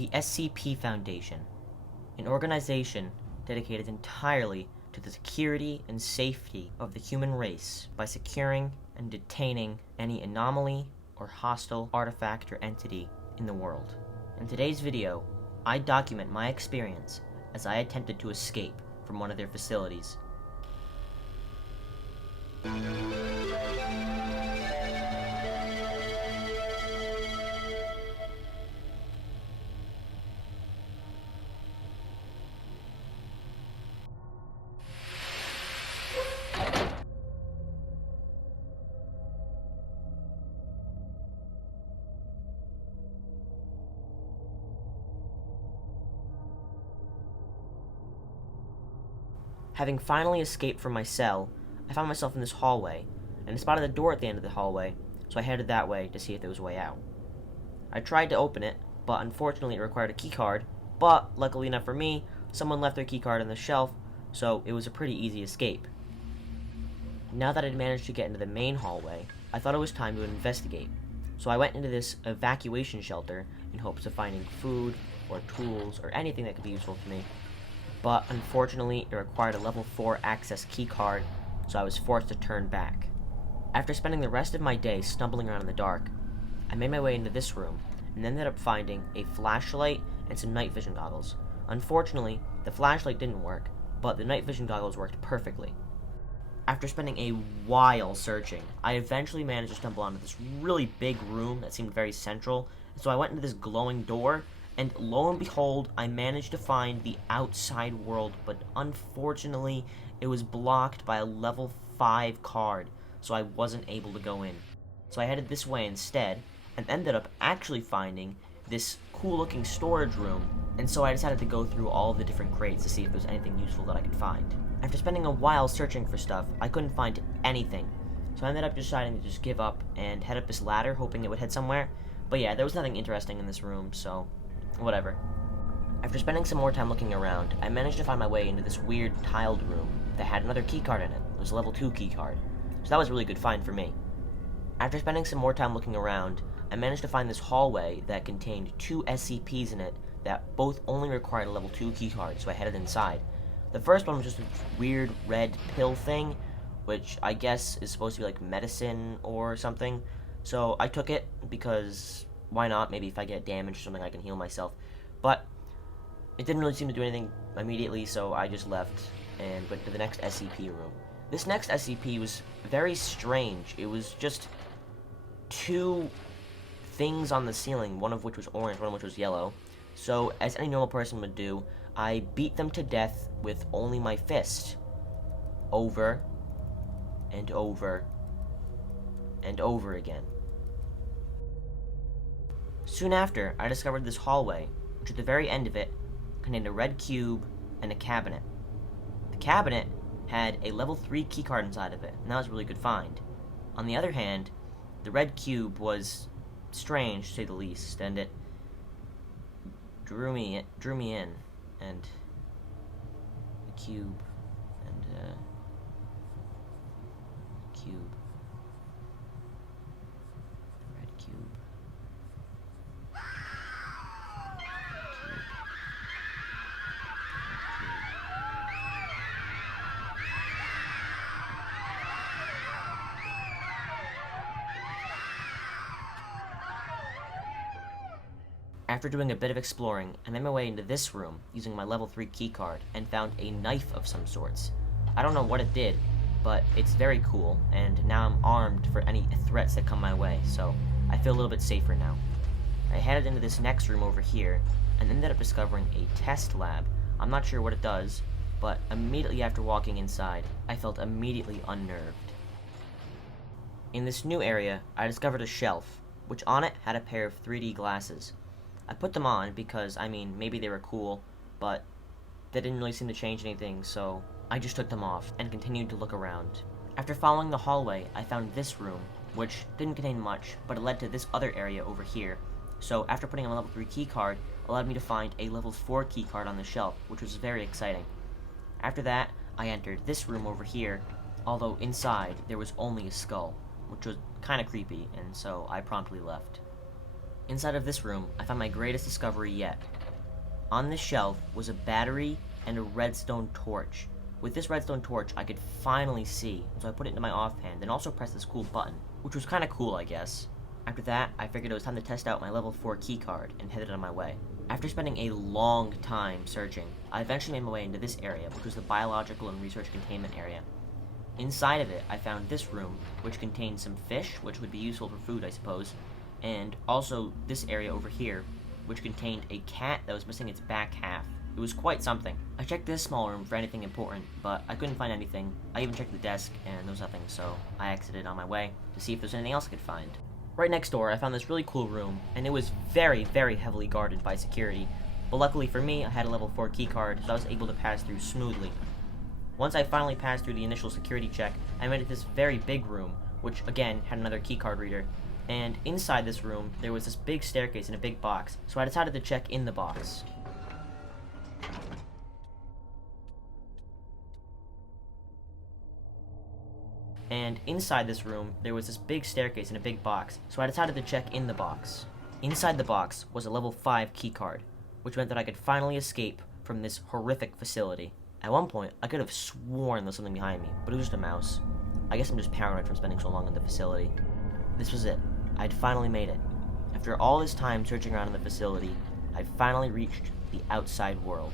The SCP Foundation, an organization dedicated entirely to the security and safety of the human race by securing and detaining any anomaly or hostile artifact or entity in the world. In today's video, I document my experience as I attempted to escape from one of their facilities. Having finally escaped from my cell, I found myself in this hallway, and I spotted a door at the end of the hallway, so I headed that way to see if there was a way out. I tried to open it, but unfortunately it required a keycard, but luckily enough for me, someone left their keycard on the shelf, so it was a pretty easy escape. Now that I'd managed to get into the main hallway, I thought it was time to investigate, so I went into this evacuation shelter in hopes of finding food, or tools, or anything that could be useful to me. But unfortunately, it required a level 4 access keycard, so I was forced to turn back. After spending the rest of my day stumbling around in the dark, I made my way into this room, and ended up finding a flashlight and some night vision goggles. Unfortunately, the flashlight didn't work, but the night vision goggles worked perfectly. After spending a while searching, I eventually managed to stumble onto this really big room that seemed very central, so I went into this glowing door, and lo and behold, I managed to find the outside world, but unfortunately, it was blocked by a level 5 card, so I wasn't able to go in. So I headed this way instead, and ended up actually finding this cool-looking storage room, and so I decided to go through all of the different crates to see if there was anything useful that I could find. After spending a while searching for stuff, I couldn't find anything, so I ended up deciding to just give up and head up this ladder, hoping it would head somewhere. But yeah, there was nothing interesting in this room, so whatever. After spending some more time looking around, I managed to find my way into this weird tiled room that had another keycard in it. It was a level 2 keycard, so that was a really good find for me. After spending some more time looking around, I managed to find this hallway that contained 2 SCPs in it that both only required a level 2 keycard, so I headed inside. The first one was just a weird red pill thing, which I guess is supposed to be like medicine or something, so I took it because why not? Maybe if I get damaged or something, I can heal myself. But it didn't really seem to do anything immediately, so I just left and went to the next SCP room. This next SCP was very strange. It was just 2 things on the ceiling, one of which was orange, one of which was yellow. So, as any normal person would do, I beat them to death with only my fist. Over and over and over again. Soon after, I discovered this hallway, which at the very end of it contained a red cube and a cabinet. The cabinet had a level 3 keycard inside of it, and that was a really good find. On the other hand, the red cube was strange, to say the least, and it drew me in, and the cube, and cube, the red cube. After doing a bit of exploring, I made my way into this room using my level 3 keycard and found a knife of some sorts. I don't know what it did, but it's very cool, and now I'm armed for any threats that come my way, so I feel a little bit safer now. I headed into this next room over here, and ended up discovering a test lab. I'm not sure what it does, but immediately after walking inside, I felt immediately unnerved. In this new area, I discovered a shelf, which on it had a pair of 3D glasses. I put them on because, I mean, maybe they were cool, but they didn't really seem to change anything, so I just took them off and continued to look around. After following the hallway, I found this room, which didn't contain much, but it led to this other area over here. So after putting on a level 3 keycard, it allowed me to find a level 4 keycard on the shelf, which was very exciting. After that, I entered this room over here, although inside there was only a skull, which was kinda creepy, and so I promptly left. Inside of this room, I found my greatest discovery yet. On this shelf was a battery and a redstone torch. With this redstone torch, I could finally see, so I put it into my offhand and also pressed this cool button, which was kinda cool, I guess. After that, I figured it was time to test out my level 4 keycard and headed on my way. After spending a long time searching, I eventually made my way into this area, which was the biological and research containment area. Inside of it, I found this room, which contained some fish, which would be useful for food, I suppose, and also this area over here, which contained a cat that was missing its back half. It was quite something. I checked this small room for anything important, but I couldn't find anything. I even checked the desk, and there was nothing, so I exited on my way to see if there's anything else I could find. Right next door, I found this really cool room, and it was very, very heavily guarded by security, but luckily for me, I had a level 4 keycard, so I was able to pass through smoothly. Once I finally passed through the initial security check, I went into this very big room, which again had another keycard reader, and inside this room, there was this big staircase and a big box, so I decided to check in the box. And inside this room, there was this big staircase and a big box, so I decided to check in the box. Inside the box was a level 5 keycard, which meant that I could finally escape from this horrific facility. At one point, I could have sworn there was something behind me, but it was just a mouse. I guess I'm just paranoid from spending so long in the facility. This was it. I'd finally made it. After all this time searching around in the facility, I'd finally reached the outside world.